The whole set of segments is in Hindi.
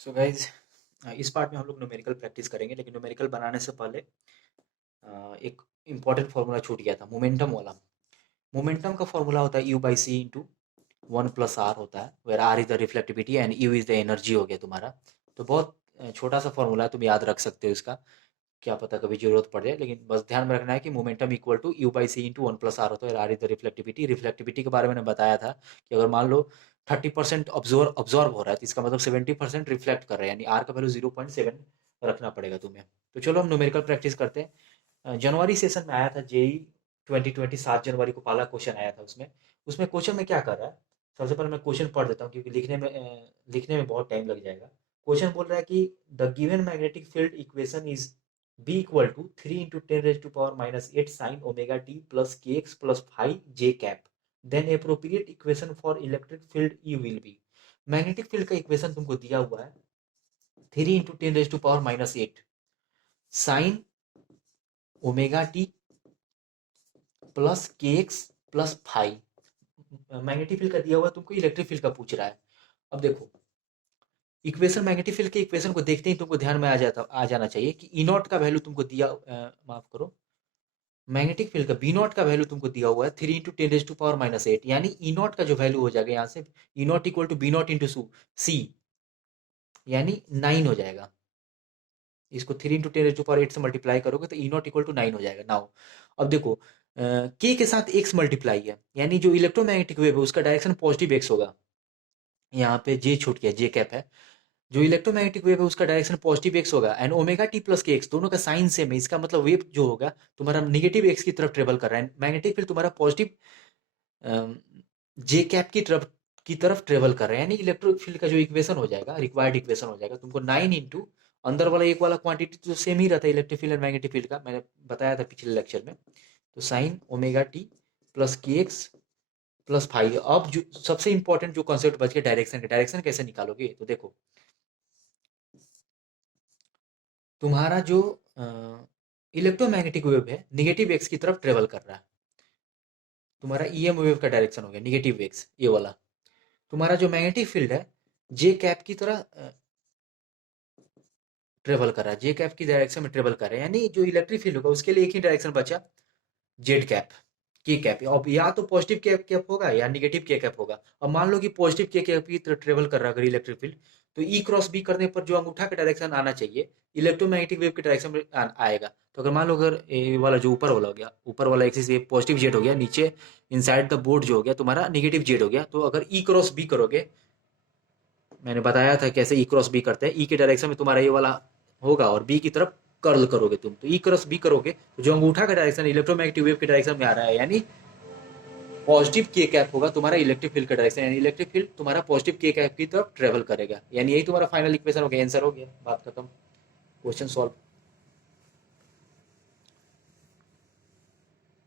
सो गाइज इस पार्ट में हम लोग न्यूमेरिकल प्रैक्टिस करेंगे, लेकिन न्यूमेरिकल बनाने से पहले एक इम्पॉर्टेंट फॉर्मूला छूट गया था, मोमेंटम वाला। मोमेंटम का फॉर्मूला होता है U by C into one plus R होता है, where R is the reflectivity and U is the energy हो गया तुम्हारा। तो बहुत छोटा सा फॉर्मूला है, तुम याद रख सकते हो इसका। क्या पता कभी जरूरत पड़ जाए, लेकिन बस ध्यान में रखना है कि momentum equal to U by C into one plus R होता है, R is the reflectivity. Reflectivity के बारे में मैंने बताया था कि अगर मान लो 30% ऑब्जॉर्व हो रहा है, तो इसका मतलब 70% रिफ्लेक्ट कर रहा है, यानी आर का वैल्यू 0.7 रखना पड़ेगा तुम्हें। तो चलो हम न्यूमेरिकल प्रैक्टिस करते हैं। जनवरी सेशन में आया था जेई 2020, 7 जनवरी को पहला क्वेश्चन आया था। उसमें उसमें क्वेश्चन में क्या कर रहा है, सबसे पहले मैं क्वेश्चन पढ़ देता हूँ क्योंकि लिखने में बहुत टाइम लग जाएगा। क्वेश्चन बोल रहा है कि the given magnetic field equation is B equal to 3 × 10⁻⁸ sine omega T plus K X plus five J cap, then appropriate equation for electric field E will be. Magnetic field का इक्वेशन तुमको दिया हुआ है 3 × 10⁻⁸ sine omega T plus K X plus five. Magnetic field का दिया हुआ है, तुमको इलेक्ट्रिक फील्ड का पूछ रहा है। अब देखो, इक्वेशन मैग्नेटिक फील्ड के इक्वेशन को देखते ही तुमको ध्यान में आ जाना चाहिए कि ई नॉट का वैल्यू तुमको दिया, माफ करो, मैग्नेटिक फील्ड का बी नॉट का वैल्यू तुमको दिया हुआ है 3 × 10⁻⁸, यानी ई नॉट का जो वैल्यू हो जाएगा यहाँ से, E not equal to B not into C, यानी 9 हो जाएगा। इसको 3 × 10⁸ से मल्टीप्लाई करोगे तो ई नॉट इक्वल टू 9 हो जाएगा। नाउ अब देखो, के के साथ एक्स मल्टीप्लाई है, यानी जो इलेक्ट्रोमैग्नेटिक वेव है उसका डायरेक्शन पॉजिटिव एक्स होगा। यहाँ पे जे छूट गया, जे कैप है। जो इलेक्ट्रोमैग्नेटिक वेव है उसका डायरेक्शन पॉजिटिव एक्स होगा, and omega T plus K x दोनों का साइन सेम है। इसका मतलब वेव जो होगा तुम्हारा निगेटिव एक्स की तरफ ट्रेवल कर रहा है, मैग्नेटिक फील्ड तुम्हारा पॉजिटिव जे कैप की तरफ ट्रेवल कर रहा है, यानी इलेक्ट्रिक फील्ड का जो इक्वेशन हो जाएगा, रिक्वायर्ड इक्वेशन हो जाएगा तुमको 9 इंटू अंदर वाला एक वाला क्वांटिटी तो सेम ही रहता है electric field and magnetic field का, मैंने बताया था पिछले लेक्चर में। तो sign omega T plus K X plus five. अब जो सबसे इंपॉर्टेंट जो कॉन्सेप्ट बच गया, डायरेक्शन का। डायरेक्शन कैसे निकालोगे, तो देखो तुम्हारा जो इलेक्ट्रोमैग्नेटिक वेव है निगेटिव एक्स की तरफ ट्रेवल कर रहा है, तुम्हारा ईएम वेव का डायरेक्शन हो गया निगेटिव एक्स, ये वाला। तुम्हारा जो मैग्नेटिक फील्ड है जे कैप की तरह ट्रेवल कर रहा है, जे कैप की डायरेक्शन में ट्रेवल कर रहा है, यानी जो इलेक्ट्रिक फील्ड होगा उसके लिए एक ही डायरेक्शन बचा, जेड कैप, के कैप। अब या तो पॉजिटिव के कैप होगा या निगेटिव के कैप होगा। अब मान लो कि पॉजिटिव के कैप की तरफ ट्रेवल कर रहा है अगर इलेक्ट्रिक फील्ड, तो ई क्रॉस बी करने पर जो अंगूठा का डायरेक्शन आना चाहिए इलेक्ट्रोमैग्नेटिक वेव के डायरेक्शन में आएगा। तो अगर मान लो अगर ये वाला जो ऊपर वाला हो गया, ऊपर वाला एक्सिस ये पॉजिटिव जेड हो गया, नीचे इनसाइड द बोर्ड जो हो गया तुम्हारा निगेटिव जेड हो गया, तो अगर ई क्रॉस बी करोगे, मैंने बताया था कैसे ई क्रॉस बी करते हैं, ई के डायरेक्शन में तुम्हारा ये वाला होगा और बी की तरफ कर्ल करोगे तुम, तो ई क्रॉस बी करोगे तो जो अंगूठा का डायरेक्शन इलेक्ट्रोमैग्नेटिक वेव के डायरेक्शन में आ रहा है, यानी पॉजिटिव के कैप होगा तुम्हारा इलेक्ट्रिक फील्ड का डायरेक्शन, यानी इलेक्ट्रिक फील्ड तुम्हारा पॉजिटिव के कैप की तरफ ट्रेवल करेगा, यानी यही तुम्हारा फाइनल इक्वेशन हो गया, आंसर हो गया, बात खत्म, क्वेश्चन सॉल्व।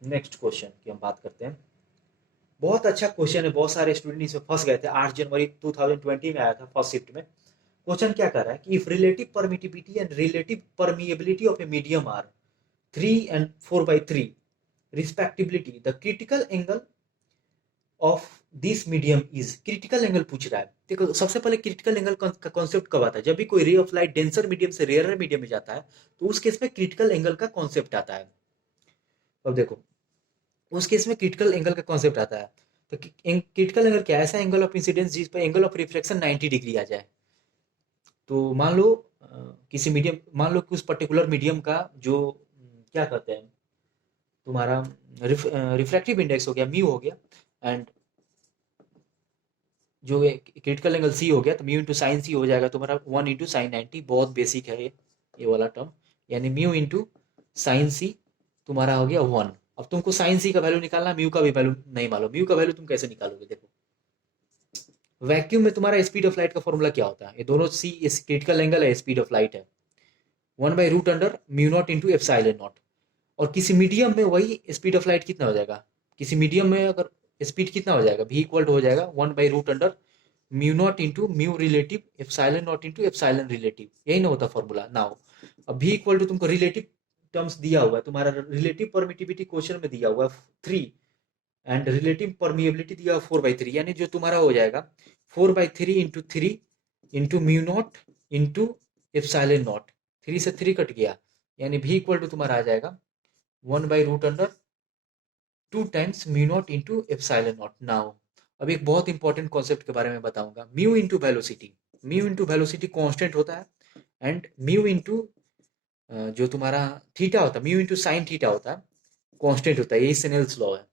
नेक्स्ट क्वेश्चन की हम बात करते हैं। बहुत अच्छा क्वेश्चन है, बहुत सारे स्टूडेंट इसमें फंस गए थे। 8 जनवरी 2020 में आया था फर्स्ट शिफ्ट में। क्वेश्चन क्या कर रहा है कि if relative permittivity and relative permeability of a medium are 3 and 4/3 respectively, the critical angle of this medium is. Critical angle पूछ रहा है। देखो सबसे पहले क्रिटिकल एंगल का कॉन्सेप्ट कब आता है, जब भी कोई ray of light denser medium से रेयर मीडियम में जाता है तो उस केस में क्रिटिकल एंगल का कॉन्सेप्ट आता है। अब देखो उस केस में क्रिटिकल एंगल का कॉन्सेप्ट आता है, तो क्रिटिकल एंगल क्या है, ऐसा एंगल ऑफ इंसिडेंस जिस पर एंगल ऑफ रिफ्लेक्शन 90 डिग्री आ जाए। तो मान लो किसी मीडियम, मान लो कि उस पर्टिकुलर मीडियम का जो क्या कहते हैं तुम्हारा रिफ्रैक्टिव इंडेक्स हो गया, म्यू हो गया, एंड जो क्रिटिकल एंगल सी हो गया, तो म्यू इंटू साइन सी हो जाएगा तुम्हारा 1 × sin 90। बहुत बेसिक है ये वाला टर्म, यानी म्यू इंटू साइन सी तुम्हारा हो गया 1। अब तुमको साइन सी का वैल्यू निकालना, म्यू का भी वैल्यू नहीं मालूम। म्यू का वैल्यू तुम कैसे निकालोगे, देखो वैक्यूम में तुम्हारा स्पीड ऑफ लाइट का फॉर्मूला क्या होता है, ये दोनों सी क्रिटिकल एंगल है, स्पीड ऑफ लाइट है 1/√μ0 × ε0। और किसी मीडियम में वही स्पीड ऑफ लाइट कितना हो जाएगा, किसी मीडियम में अगर स्पीड कितना हो जाएगा, भी इक्वल हो जाएगा 1/√μ0 × रिलेटिव ε0 × रिलेटिव, यही ना होता फॉर्मूला। नाउ अब भी इक्वल टू तुमको रिलेटिव टर्म्स दिया हुआ है, तुम्हारा रिलेटिव परमिटिविटी क्वेश्चन में दिया हुआ है 3 एंड रिलेटिव परमिएबिलिटी दिया 4/3, यानी जो तुम्हारा हो जाएगा 4/3 × 3 × μ0 इंटू एप्सिलॉन नॉट, 3 से 3 कट गया, यानी भी इक्वल टू तुम्हारा आ जाएगा 1/√अंडर 2 times mu not into epsilon not. Now अब एक बहुत इंपॉर्टेंट कॉन्सेप्ट के बारे में बताऊंगा, mu into velocity. Mu into velocity constant होता है, एंड म्यू इंटू जो तुम्हारा थीटा होता है, म्यू इंटू साइन थीटा होता है, कांस्टेंट होता है, यही स्नेल्स लॉ है।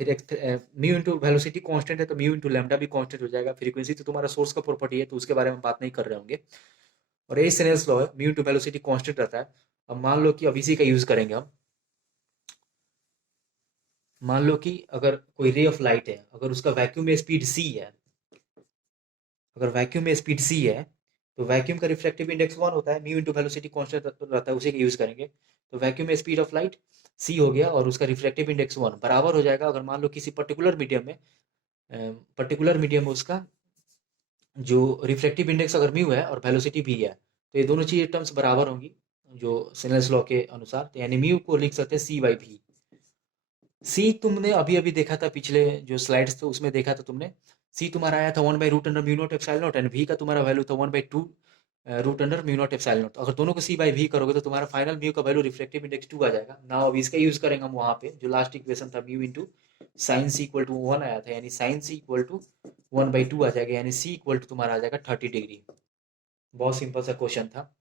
फिर एक म्यू इंटू वेलोसिटी कांस्टेंट है तो म्यू इंटू लैम्डा भी कांस्टेंट हो जाएगा। फ्रीक्वेंसी तो तुम्हारा सोर्स का प्रॉपर्टी है तो उसके बारे में बात नहीं कर रहे होंगे, और यही स्नेल्स लॉ है, म्यू इंटू वेलोसिटी कांस्टेंट रहता है। अब मान लो कि अब इसी का यूज करेंगे हम। मान लो कि अगर कोई रे ऑफ लाइट है, अगर उसका वैक्यूम में स्पीड सी है, अगर वैक्यूम में स्पीड सी है तो वैक्यूम का रिफ्रैक्टिव इंडेक्स 1 होता है, म्यू इंटू वेलोसिटी कांस्टेंट रहता है, उसी का यूज करेंगे। तो वैक्यूम में स्पीड ऑफ लाइट सी हो गया और उसका रिफ्रैक्टिव इंडेक्स 1 बराबर हो जाएगा, अगर मान लो किसी पर्टिकुलर मीडियम में उसका जो रिफ्रैक्टिव इंडेक्स अगर म्यू है और वेलोसिटी भी है, तो ये दोनों चीज़ें टर्म्स बराबर होंगी जो स्नेल्स लॉ के अनुसार। तो यानी म्यू को लिख सकते हैं C/V। सी तुमने अभी अभी देखा था, पिछले जो स्लाइड्स थे उसमें देखा था तुमने, सी तुम्हारा आया था 1/√अंडर mu not epsilon not, and V का तुम्हारा वैल्यू था 1/2 √अंडर म्यू नॉट एप्सिलॉन नॉट। अगर दोनों को C/V करोगे तो तुम्हारा फाइनल म्यू का वैल्यू रिफ्रैक्टिव इंडेक्स 2 आ जाएगा। नाउ अब इसका यूज करेंगे हम वहां पे जो लास्ट इक्वेशन था, mu into sine C equal to 1 आया था, यानी साइन सी इक्वल टू 1/2 आ जाएगा, यानी सी इक्वल टू तुम्हारा आ जाएगा 30 डिग्री। बहुत सिंपल सा क्वेश्चन था,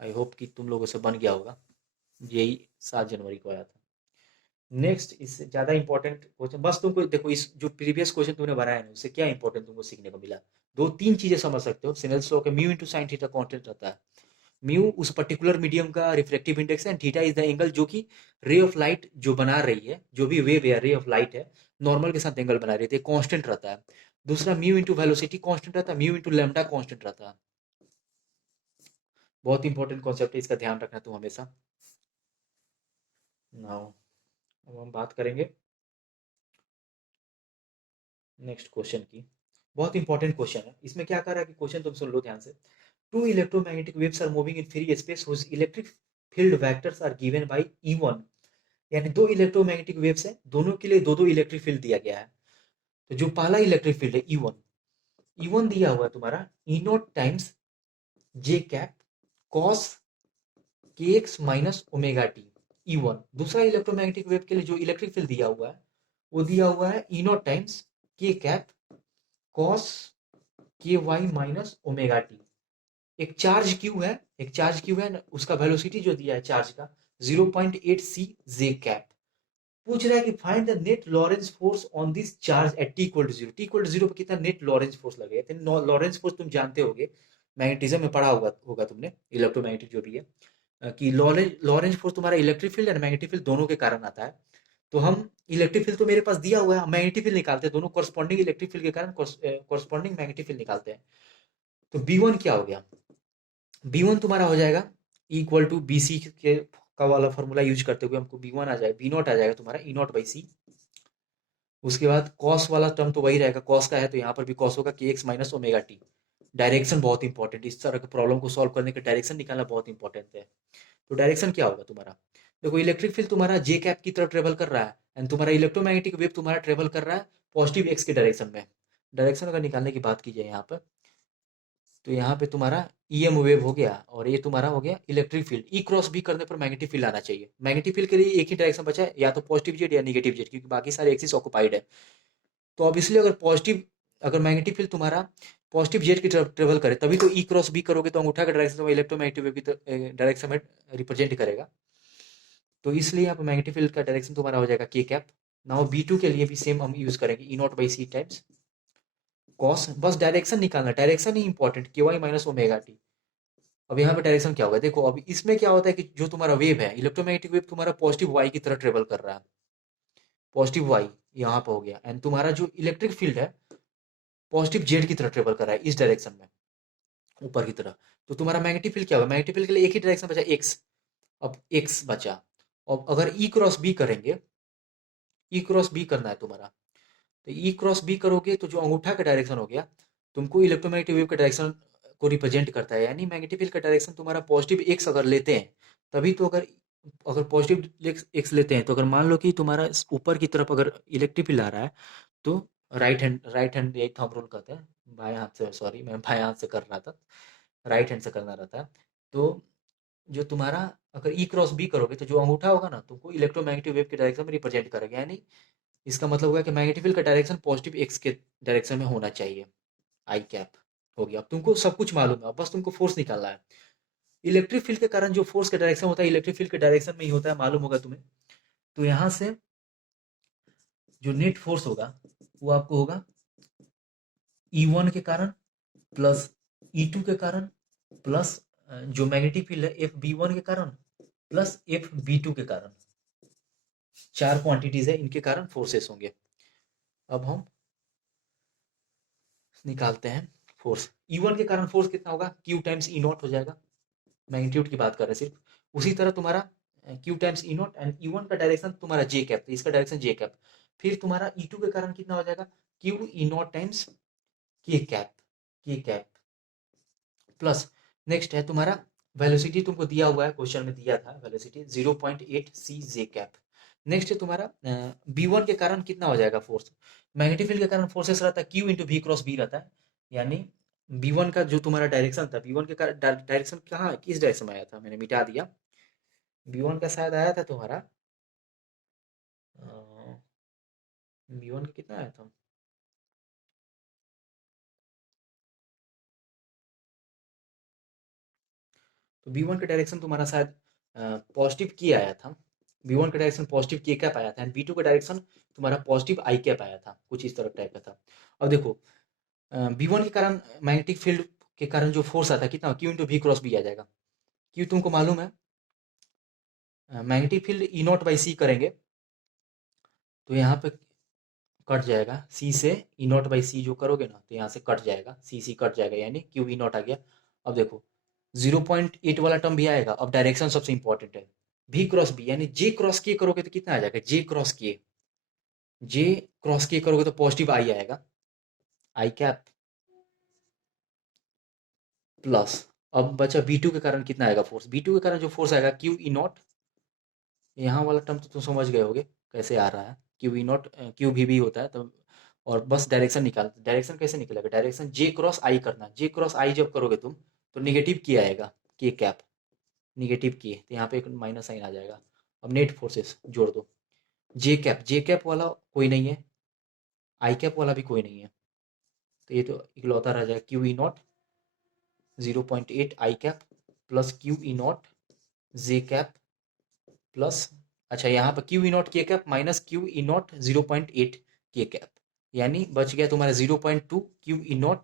आई होप कि तुम लोगों से बन गया होगा। यही 7 जनवरी को आया था। नेक्स्ट, इससे ज़्यादा इंपॉर्टेंट क्वेश्चन, बस तुमको देखो इस जो प्रीवियस क्वेश्चन तुमने बनाया है उससे क्या इंपॉर्टेंट तुमको सीखने को मिला। दो तीन चीजें समझ सकते हो, सिनेल्स लॉ के mu into sine theta constant रहता है। म्यू उस पर्टिकुलर मीडियम का रिफ्रैक्टिव इंडेक्स है, and theta is the angle जो कि रे ऑफ लाइट जो बना रही है, जो भी वेव है, रे ऑफ लाइट है, नॉर्मल के साथ एंगल बना रही है, कांस्टेंट रहता है। दूसरा, म्यू इंटू वेलोसिटी कांस्टेंट रहता है, म्यू इंटू लैम्डा कांस्टेंट रहता है। बहुत इंपॉर्टेंट कॉन्सेप्ट है, इसका ध्यान रखना तुम हमेशा। नाउ अब हम बात करेंगे नेक्स्ट क्वेश्चन की। बहुत इंपॉर्टेंट क्वेश्चन है, इसमें क्या कर रहा है कि क्वेश्चन तुम सुन लो ध्यान से। Two electromagnetic waves are moving in free space whose electric field vectors are given by E1। यानी दो इलेक्ट्रोमैग्नेटिक वेव्स है, दोनों के लिए दो दो इलेक्ट्रिक फील्ड दिया गया है। तो जो पहला इलेक्ट्रिक फील्ड है E1 दिया हुआ है तुम्हारा E0 टाइम्स जे कैप कॉस के x minus omega T, E1। दूसरा इलेक्ट्रोमैग्नेटिक वेव के लिए जो इलेक्ट्रिक फील्ड दिया हुआ है वो दिया हुआ है E0 टाइम्स के कैप कॉस के वाई माइनस ओमेगा टी। एक चार्ज क्यू है, उसका वेलोसिटी जो दिया है चार्ज का 0.8 सी जे कैप। पूछ रहा है कि find the net Lorentz force on this charge at T equal to zero. T equal to zero पर कितना नेट लॉरेंस फोर्स लगेगा। तो लॉरेंस फोर्स तुम जानते होगे, मैग्नेटिज्म में पढ़ा होगा तुमने, इलेक्ट्रोमैग्नेटिक जो भी है, कि लॉरेंस फोर्स तुम्हारा इलेक्ट्रिक फील्ड और मैग्नेटिक फील्ड दोनों के कारण आता है। तो हम इलेक्ट्रिक फील्ड तो मेरे पास दिया हुआ है, मैग्नेटिक फील्ड निकालते हैं, दोनों कॉरस्पॉन्डिंग इलेक्ट्रिक फील्ड के कारण कॉरस्पॉन्डिंग मैग्नेटिक फील्ड निकालते हैं। तो B1 क्या हो गया, B1 तुम्हारा हो जाएगा इक्वल टू BC के का वाला फॉर्मूला यूज करते हुए हमको B1 आ जाएगा, B0 आ जाएगा तुम्हारा E0/C। उसके बाद कॉस वाला टर्म तो वही रहेगा, कॉस का है तो यहाँ पर भी कॉस होगा के x minus omega T. Direction बहुत इंपॉर्टेंट, इस तरह के प्रॉब्लम को सॉल्व करने का डायरेक्शन निकालना बहुत इंपॉर्टेंट है। तो डायरेक्शन क्या होगा तुम्हारा, देखो इलेक्ट्रिक फील्ड तुम्हारा जे कैप की तरफ ट्रेवल कर रहा है, एंड तुम्हारा इलेक्ट्रोमैग्नेटिक वेव तुम्हारा ट्रेवल कर रहा है पॉजिटिव एक्स के डायरेक्शन में। डायरेक्शन अगर निकालने की बात की जाए यहाँ पर, तो यहाँ पे तुम्हारा EM वेव हो गया, और ये तुम्हारा हो गया इलेक्ट्रिक फील्ड। ई क्रॉस बी करने पर मैग्नेटिक फील्ड आना चाहिए। मैग्नेटिक फील्ड के लिए एक ही डायरेक्शन बचा है, या तो पॉजिटिव जेड या निगेटिव जेड, क्योंकि बाकी सारे एक्सिस ऑक्युपाइड है। तो अब इसलिए अगर मैग्नेटिक फील्ड तुम्हारा पॉजिटिव जेड की तरफ ट्रेवल करे तभी तो ई क्रॉस बी करोगे, तो अंगूठा का डायरेक्शन तो इलेक्ट्रोमैग्नेटिक वेव की डायरेक्शन में रिप्रेजेंट करेगा। तो इसलिए यहाँ पे मैग्नेटिक फील्ड का डायरेक्शन तुम्हारा हो जाएगा के कैप। नाउ B2 के लिए भी सेम हम यूज करेंगे E0/C टाइम्स कॉस, बस डायरेक्शन निकालना, डायरेक्शन ही इंपॉर्टेंट, के वाई माइनस ओमेगा टी। अब यहाँ पे डायरेक्शन क्या होगा, देखो अब इसमें क्या होता है कि जो तुम्हारा वेव है, इलेक्ट्रोमैग्नेटिक वेव तुम्हारा पॉजिटिव वाई की तरफ ट्रेवल कर रहा है, पॉजिटिव वाई यहाँ पे हो गया, एंड तुम्हारा जो इलेक्ट्रिक फील्ड है पॉजिटिव जेड की तरफ ट्रेवल कर रहा है इस डायरेक्शन में, ऊपर की तरफ। तो तुम्हारा मैग्नेटिक फील्ड क्या होगा, मैग्नेटिक फील्ड के लिए एक ही डायरेक्शन बचा, एक्स। अब एक्स बचा, अब अगर ई क्रॉस बी करेंगे, ई क्रॉस बी करना है तुम्हारा, तो ई क्रॉस बी करोगे तो जो अंगूठा का डायरेक्शन हो गया तुमको इलेक्ट्रोमैग्नेटिक वेव का डायरेक्शन को रिप्रेजेंट करता है, यानी मैग्नेटिक फील्ड का डायरेक्शन तुम्हारा पॉजिटिव एक्स अगर लेते हैं तभी तो, अगर अगर पॉजिटिव एक्स लेते हैं तो अगर मान लो कि तुम्हारा ऊपर की तरफ अगर इलेक्ट्रिक फील्ड आ रहा है तो राइट हैंड यही थंब रूल कहते हैं, बाएं हाथ से, सॉरी मैं बाएं हाथ से कर रहा था, राइट हैंड से करना रहता है। तो जो तुम्हारा अगर ई क्रॉस बी करोगे तो जो अंगूठा होगा ना तुमको इलेक्ट्रोमैग्नेटिक वेव के डायरेक्शन में रिप्रेजेंट करेगा, यानी इसका मतलब होगा कि मैग्नेटिक फील्ड का डायरेक्शन पॉजिटिव एक्स के डायरेक्शन में होना चाहिए। आई कैप हो गया। अब तुमको सब कुछ मालूम है, अब बस तुमको फोर्स निकालना है। इलेक्ट्रिक फील्ड के कारण जो फोर्स का डायरेक्शन होता है इलेक्ट्रिक फील्ड के डायरेक्शन में ही होता है, मालूम होगा तुम्हें। तो यहाँ से जो नेट फोर्स होगा वो आपको होगा E1 के कारण प्लस E2 के कारण प्लस जो मैग्नेटिक फील्ड है FB1 के कारण प्लस FB2 के कारण, चार क्वांटिटीज है, इनके कारण फोर्सेस होंगे। अब हम निकालते हैं फोर्स। E1 के कारण फोर्स कितना होगा, Q टाइम्स E0 हो जाएगा, मैग्नीट्यूड की बात कर रहे हैं सिर्फ। उसी तरह तुम्हारा Q times E0 and E1 का डायरेक्शन तुम्हारा J कैप, तो इसका डायरेक्शन J कैप। फिर तुम्हारा E2 के कारण कितना हो जाएगा, Q E0 times K cap, K cap plus next है तुम्हारा वेलोसिटी, तुमको दिया हुआ है, क्वेश्चन में दिया था वेलोसिटी 0.8 सी जे कैप। नेक्स्ट है तुम्हारा B1 के कारण कितना हो जाएगा फोर्स, मैग्नेटिक फील्ड के कारण फोर्सेस रहता है Q into V cross B रहता है, यानी B1 का जो तुम्हारा डायरेक्शन था, B1 के कारण डायरेक्शन कहाँ किस डायरेक्शन में आया था, मैंने मिटा दिया। B1 का शायद आया था तुम्हारा B1 का कितना आया था, तो B1 का डायरेक्शन तुम्हारा शायद पॉजिटिव की आया था। B1 का डायरेक्शन पॉजिटिव के कैप आया था एंड B2 का डायरेक्शन तुम्हारा पॉजिटिव आई कैप आया था, कुछ इस तरह टाइप का था। अब देखो B1 के कारण मैग्नेटिक फील्ड के कारण जो फोर्स आता है कितना, Q into V cross B आ जाएगा। Q तुमको मालूम है, मैग्नेटिक फील्ड E0 बाई सी करेंगे तो यहाँ पे कट जाएगा, सी से E0 बाई सी जो करोगे ना तो यहाँ से कट जाएगा, सी कट जाएगा, यानी Q E0 आ गया। अब देखो 0.8 वाला टर्म भी आएगा। अब डायरेक्शन सबसे इंपॉर्टेंट है, V क्रॉस B यानी J क्रॉस K करोगे तो कितना आ जाएगा, J क्रॉस K करोगे तो पॉजिटिव आई आएगा, आई कैप प्लस। अब बचा B2 के कारण कितना आएगा फोर्स, B2 के कारण जो फोर्स आएगा Q E0, यहाँ वाला टर्म तो तुम समझ गए होगे कैसे आ रहा है, Q E0 Q भी होता है तो। और बस डायरेक्शन निकाल, डायरेक्शन कैसे निकलेगा, डायरेक्शन J क्रॉस I करना, J क्रॉस I जब करोगे तुम तो निगेटिव की आएगा, K कैप निगेटिव की, तो यहाँ पे एक माइनस साइन आ जाएगा। अब नेट फोर्सेस जोड़ दो, जे कैप वाला कोई नहीं है, आई कैप वाला भी कोई नहीं है, तो ये तो इकलौता रह जाएगा Q E0 0.8 आई कैप प्लस Q E0 जे कैप प्लस, अच्छा यहाँ पर Q E0 के कैप माइनस Q E0 0.8 के कैप, यानी बच गया तुम्हारा 0.2 Q E0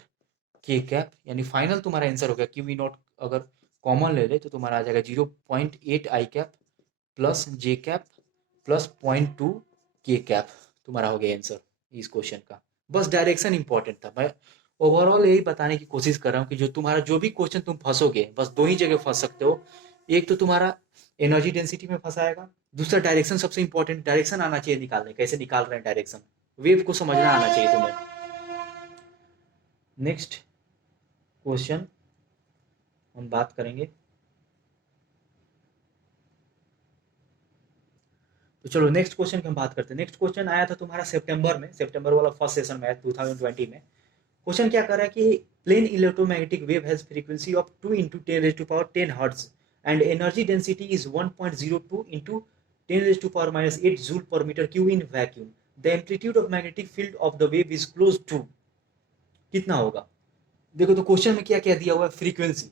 के कैप, यानी फाइनल तुम्हारा आंसर हो गया Q E0 अगर कॉमन ले ले तो तुम्हारा आ जाएगा 0.8 आई कैप प्लस जे कैप प्लस 0.2 के कैप, तुम्हारा हो गया आंसर इस क्वेश्चन का। बस डायरेक्शन इंपॉर्टेंट था, मैं ओवरऑल यही बताने की कोशिश कर रहा हूँ कि जो तुम्हारा जो भी क्वेश्चन तुम फंसोगे बस दो ही जगह फंस सकते हो, एक तो तुम्हारा एनर्जी डेंसिटी में फंसाएगा, दूसरा डायरेक्शन सबसे इंपॉर्टेंट, डायरेक्शन आना चाहिए निकालने, कैसे निकाल रहे हैं डायरेक्शन, वेव को समझना आना चाहिए तुम्हें। नेक्स्ट क्वेश्चन हम बात करेंगे, तो चलो नेक्स्ट क्वेश्चन की हम बात करते हैं। नेक्स्ट क्वेश्चन आया था तुम्हारा सितंबर में, सितंबर वाला फर्स्ट सेशन में आया 2020 में। क्वेश्चन क्या कर रहा है कि plane electromagnetic wave has frequency of 2 into 10 raised to power 10 hertz and energy density is 1.02 into 10 raised to power minus 8 joule per meter cube in vacuum. The amplitude of magnetic field of the wave is close to, कितना होगा। देखो तो क्वेश्चन में क्या क्या दिया हुआ है, फ्रीक्वेंसी,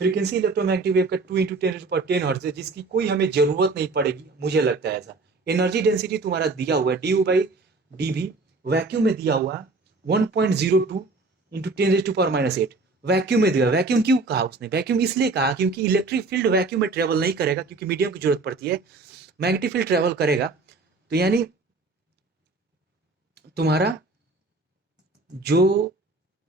फ्रीक्वेंसी इलेक्ट्रोमैग्नेटिक वेव का 2 into 10 पर 10 हर्ट्ज है, जिसकी कोई हमें जरूरत नहीं पड़ेगी, मुझे लगता है ऐसा। एनर्जी डेंसिटी तुम्हारा दिया हुआ है D U by D V, vacuum में दिया हुआ 1.02 इंटू 10⁻⁻8, वैक्यूम में दिया। वैक्यूम क्यों कहा उसने, वैक्यूम इसलिए कहा क्योंकि इलेक्ट्रिक फील्ड वैक्यूम में ट्रेवल नहीं करेगा, क्योंकि मीडियम की जरूरत पड़ती है, मैग्नेटिक फील्ड ट्रेवल करेगा। तो यानी तुम्हारा जो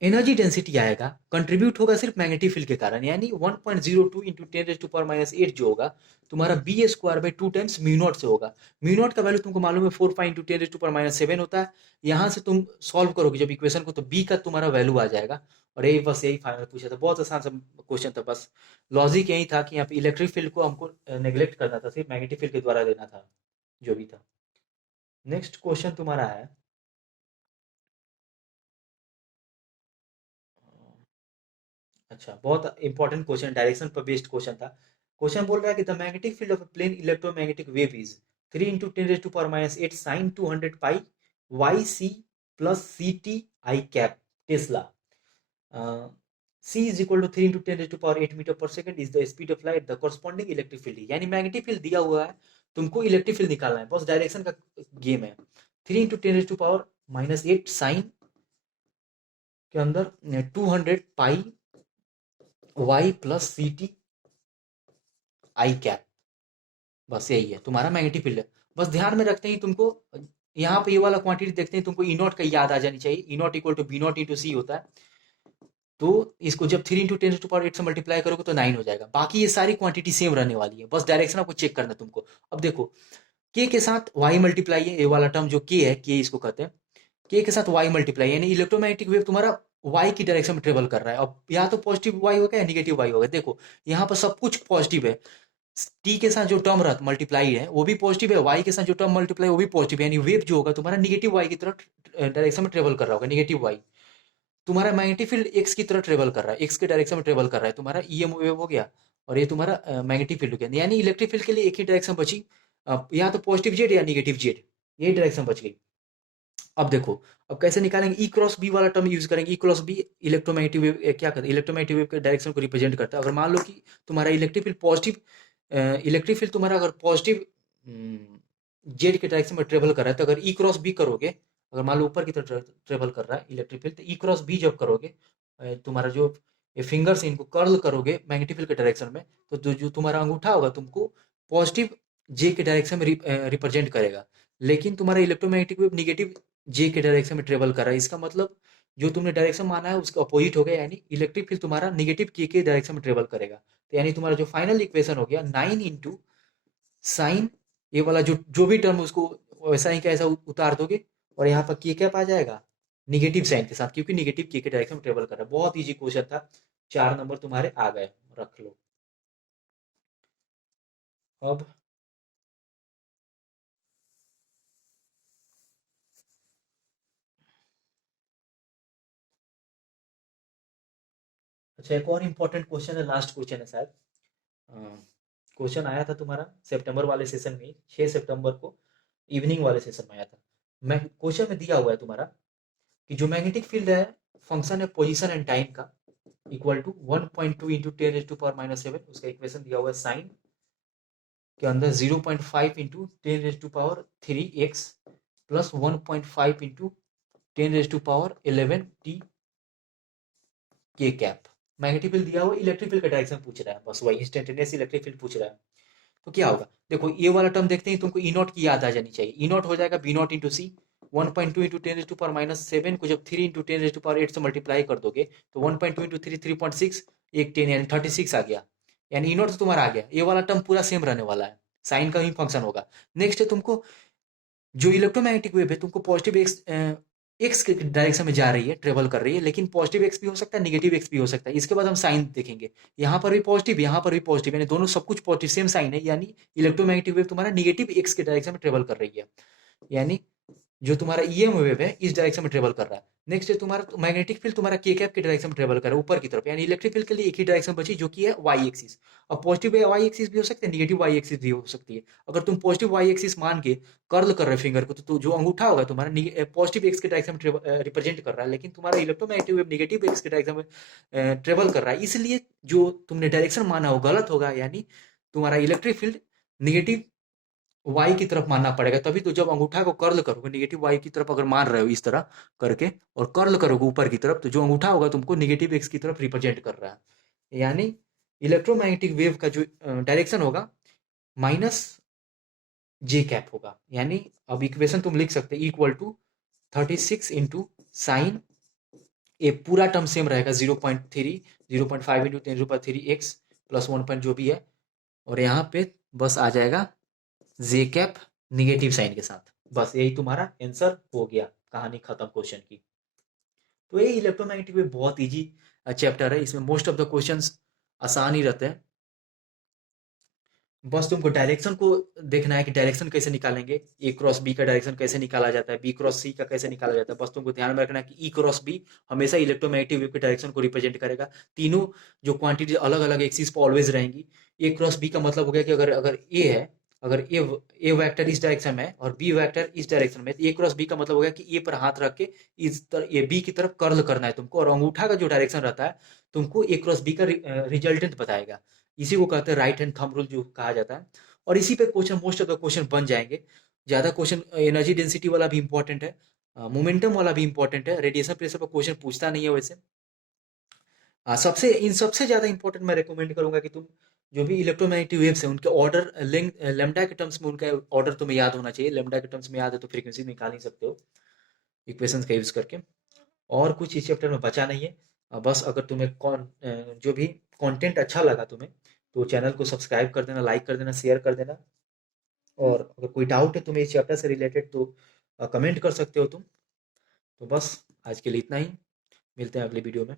एनर्जी डेंसिटी आएगा कंट्रीब्यूट होगा सिर्फ मैग्नेटिक फील्ड के कारण, यानी 1.02 इंटू 10⁻⁻8 जो होगा तुम्हारा B square by 2 times mu naught से होगा। म्यू नॉट का वैल्यू तुमको मालूम है 4 पाई इंटू 10⁻⁷ होता है। यहाँ से तुम सॉल्व करोगे जब इक्वेशन को तो बी का तुम्हारा वैल्यू आ जाएगा। और यही बस यही फाइनल पूछा था, बहुत आसान सा क्वेश्चन था, बस लॉजिक यही था कि यहाँ पे इलेक्ट्रिक फील्ड को हमको नेग्लेक्ट करना था, सिर्फ मैग्नेटिक फील्ड के द्वारा देना था जो भी था। नेक्स्ट क्वेश्चन तुम्हारा है अच्छा, बहुत इंपॉर्टेंट क्वेश्चन, डायरेक्शन पर बेस्ड क्वेश्चन था। क्वेश्चन बोल रहा है कि the magnetic field of plane electromagnetic wave is 3 into 10⁻⁸ sine 200 pi y c plus c t i cap tesla. C is equal to 3 into 10⁸ metre per second is the speed of light, the corresponding electric field, यानी मैग्नेटिक फील्ड दिया हुआ है, तुमको इलेक्ट्रिक फील्ड निकालना है, बस डायरेक्शन का गेम है। 3 इंटू 10⁻⁸ साइन के अंदर 200 pi y plus c t i cap, बस यही है तुम्हारा मैग्नेटिक फील्ड है। बस ध्यान में रखते ही तुमको यहाँ पे ये वाला क्वांटिटी देखते हैं, तुमको ई नॉट का याद आ जानी चाहिए। E not equal to B not into c होता है, तो इसको जब 3 इंटू 10⁸ से मल्टीप्लाई करोगे तो 9 हो जाएगा। बाकी ये सारी क्वांटिटी सेम रहने वाली है, बस डायरेक्शन आपको चेक करना है तुमको। अब देखो के के साथ वाई मल्टीप्लाई है, ये वाला टर्म जो के है, के इसको कहते हैं, के साथ वाई मल्टीप्लाई, यानी इलेक्ट्रोमैग्नेटिक वेव तुम्हारा वाई की डायरेक्शन में ट्रेवल कर रहा है। अब या तो पॉजिटिव वाई होगा या निगेटिव वाई होगा। देखो यहाँ पर सब कुछ पॉजिटिव है, टी के साथ जो टर्म रहता मल्टीप्लाई है वो भी पॉजिटिव है, वाई के साथ जो टर्म मल्टीप्लाई वो भी पॉजिटिव है, यानी वेव जो होगा तुम्हारा निगेटिव वाई की तरफ डायरेक्शन में ट्रेवल कर रहा होगा, निगेटिव वाई। तुम्हारा मैग्नेटिक फील्ड एक्स की तरफ ट्रेवल कर रहा है, एक्स के डायरेक्शन में ट्रेवल कर रहा है, तुम्हारा ईएम वेव हो गया, और ये तुम्हारा मैग्नेटिक फील्ड हो गया। यानी इलेक्ट्रिक फील्ड के लिए एक ही डायरेक्शन बची, या तो पॉजिटिव जेड या निगेटिव जेड, ये डायरेक्शन बच गई। अब देखो अब कैसे निकालेंगे, ई क्रॉस बी वाला टर्म यूज करेंगे। ई क्रॉस बी इलेक्ट्रोमैग्नेटिक वेव क्या करता है, इलेक्ट्रोमैग्नेटिक वेव के डायरेक्शन को रिप्रेजेंट करता है। अगर मान लो कि तुम्हारा electric field positive, electric field तुम्हारा अगर पॉजिटिव जेड के डायरेक्शन में ट्रेवल कर रहा है, तो अगर ई क्रॉस बी करोगे, अगर मान लो ऊपर की तरफ ट्रेवल कर रहा है इलेक्ट्रिक फील्ड, तो ई क्रॉस बी जब करोगे, तुम्हारा जो ये फिंगर्स इनको कर्ल करोगे मैग्नेटिक फील्ड के डायरेक्शन में, तो जो तुम्हारा अंगूठा होगा तुमको पॉजिटिव जे के डायरेक्शन में रिप्रेजेंट करेगा। लेकिन तुम्हारा इलेक्ट्रोमैग्नेटिक वेव निगेटिव जे के डायरेक्शन में ट्रेवल कर रहा है, इसका मतलब जो तुमने डायरेक्शन माना है उसका अपोजिट हो गया, यानी इलेक्ट्रिक फील्ड तुम्हारा निगेटिव के डायरेक्शन में ट्रेवल करेगा। तो यानी तुम्हारा जो फाइनल इक्वेशन हो गया 9 इंटू साइन, ये वाला जो जो भी टर्म उसको वैसा ही कैसा उतार दोगे, और यहाँ पर के कैप आ जाएगा निगेटिव साइन के साथ, क्योंकि निगेटिव के डायरेक्शन में ट्रेवल कर रहा है। बहुत इजी क्वेश्चन था, 4 नंबर तुम्हारे आ गए, रख लो। अब अच्छा, एक और इम्पोर्टेंट क्वेश्चन है, लास्ट क्वेश्चन है शायद। क्वेश्चन आया था तुम्हारा सितंबर वाले सेशन में, 6 सितंबर को इवनिंग वाले सेशन में आया था। मैं क्वेश्चन में दिया हुआ है तुम्हारा कि जो मैग्नेटिक फील्ड है, फंक्शन है पोजीशन एंड टाइम का, इक्वल टू 1.2 इंटू 10⁻⁷, उसका इक्वेशन दिया हुआ है साइन के अंदर 0.5 इंटू 10⁻³ प्लस 1.5 इंटू 10⁻11 टी के कैप। मैग्नेटिक फील्ड दिया हुआ, इलेक्ट्रिक फील्ड का डायरेक्शन पूछ रहा है, बस वही इंस्टेंटेनियस इलेक्ट्रिक फील्ड पूछ रहा है। तो क्या होगा, देखो ये वाला टर्म देखते ही तुमको ई नॉट की याद आ जानी चाहिए। ई नॉट हो जाएगा B not into C. 1.2 into 10⁻⁷ को जब 3 इंटू 10⁸ से मल्टीप्लाई कर दोगे तो 1.2 इंटू 3 3.6, एक 10 यानी 36 आ गया, यानी ई नॉट तो तुम्हारा आ गया। ये वाला टर्म पूरा सेम रहने वाला है, साइन का ही फंक्शन होगा। नेक्स्ट है तुमको जो इलेक्ट्रोमैग्नेटिक वेव है, तुमको पॉजिटिव एक्स एक्स के डायरेक्शन में जा रही है, ट्रेवल कर रही है, लेकिन पॉजिटिव एक्स भी हो सकता है, निगेटिव एक्स भी हो सकता है। इसके बाद हम साइन देखेंगे, यहाँ पर भी पॉजिटिव, यहाँ पर भी पॉजिटिव, यानी दोनों सब कुछ पॉजिटिव, सेम साइन है, यानी इलेक्ट्रोमैग्नेटिक वेव तुम्हारा निगेटिव एक्स के डायरेक्शन में ट्रेवल कर रही है, यानी जो तुम्हारा ईएम वेव है इस डायरेक्शन में ट्रेवल कर रहा है। नेक्स्ट है तुम्हारा मैग्नेटिक फील्ड तुम्हारा के कैप के डायरेक्शन में ट्रेवल कर रहा है, ऊपर की तरफ, यानी इलेक्ट्रिक फील्ड के लिए एक ही डायरेक्शन बची जो कि है वाई एक्सिस। अब पॉजिटिव वाई एक्सिस भी हो सकते हैं, निगेटिव वाई एक्सिस भी हो सकती है। अगर तुम पॉजिटिव वाई एक्सिस मान के कर्ल कर रहे फिंगर को, तो जो अंगूठा होगा तुम्हारा पॉजिटिव एक्स के डायरेक्शन में रिप्रेजेंट कर रहा है, लेकिन तुम्हारा इलेक्ट्रोमैग्नेटिक वेव निगेटिव एक्स के डायरेक्शन में ट्रेवल कर रहा है, इसलिए जो तुमने डायरेक्शन माना वो गलत होगा, यानी तुम्हारा इलेक्ट्रिक फील्ड निगेटिव वाई की तरफ मानना पड़ेगा। तभी तो जब अंगूठा को कर्ल करोगे निगेटिव वाई की तरफ अगर मान रहे हो इस तरह करके, और कर्ल करोगे ऊपर की तरफ, तो जो अंगूठा होगा तुमको निगेटिव एक्स की तरफ रिप्रेजेंट कर रहा है, यानी इलेक्ट्रोमैग्नेटिक वेव का जो डायरेक्शन होगा माइनस जे कैप होगा। यानी अब इक्वेशन तुम लिख सकते इक्वल टू 36 इंटू साइन, ये पूरा टर्म सेम रहेगा 0.3 0.5 इंटू 10⁻³ एक्स प्लस 1 पॉइंट जो भी है, और यहाँ पे बस आ जाएगा जे कैप निगेटिव साइन के साथ। बस यही तुम्हारा आंसर हो गया, कहानी खत्म क्वेश्चन की। तो ये इलेक्ट्रोमैग्नेटिक वेव बहुत इजी चैप्टर है, इसमें मोस्ट ऑफ द क्वेश्चंस आसान ही रहते हैं। बस तुमको डायरेक्शन को देखना है कि डायरेक्शन कैसे निकालेंगे, ए क्रॉस बी का डायरेक्शन कैसे निकाला जाता है, बी क्रॉस सी का कैसे निकाला जाता है। बस तुमको ध्यान में रखना है कि ई क्रॉस बी हमेशा इलेक्ट्रोमैग्नेटिक वेव के डायरेक्शन को रिप्रेजेंट करेगा। तीनों जो क्वांटिटी अलग अलग एक्सिस पर ऑलवेज रहेंगी। ए क्रॉस बी का मतलब हो गया कि अगर अगर ए है, अगर ए वेक्टर इस डायरेक्शन में है और बी वेक्टर इस डायरेक्शन में, ए क्रॉस बी का मतलब हो गया कि ए पर हाथ रख के इस तरह ये बी की तरफ कर्ल करना है तुमको, और अंगूठा का जो डायरेक्शन रहता है तुमको ए क्रॉस बी का रिजल्टेंट बताएगा। इसी को कहते हैं राइट हैंड थंब रूल जो कहा जाता है। और इसी पे question, most of the question बन जाएंगे। ज़्यादा क्वेश्चन एनर्जी डेंसिटी वाला भी इंपॉर्टेंट है, मोमेंटम वाला भी इंपॉर्टेंट है, रेडिएशन प्रेशर पर क्वेश्चन पूछता नहीं है वैसे। सबसे इन सबसे ज़्यादा इंपॉर्टेंट मैं रिकमेंड करूंगा कि तुम जो भी इलेक्ट्रोमैग्नेटिक वेव्स हैं उनके ऑर्डर लेंथ, लेमडा के टर्म्स में उनका ऑर्डर तुम्हें याद होना चाहिए। लेमडा के टर्म्स में याद है तो फ्रीक्वेंसी निकाल ही सकते हो इक्वेशंस का यूज करके। और कुछ इस चैप्टर में बचा नहीं है। बस अगर तुम्हें जो भी कंटेंट अच्छा लगा तुम्हें, तो चैनल को सब्सक्राइब कर देना, लाइक कर देना, शेयर कर देना। और अगर कोई डाउट है तुम्हें इस चैप्टर से रिलेटेड तो कमेंट कर सकते हो तुम। तो बस आज के लिए इतना ही, मिलते हैं अगले वीडियो में।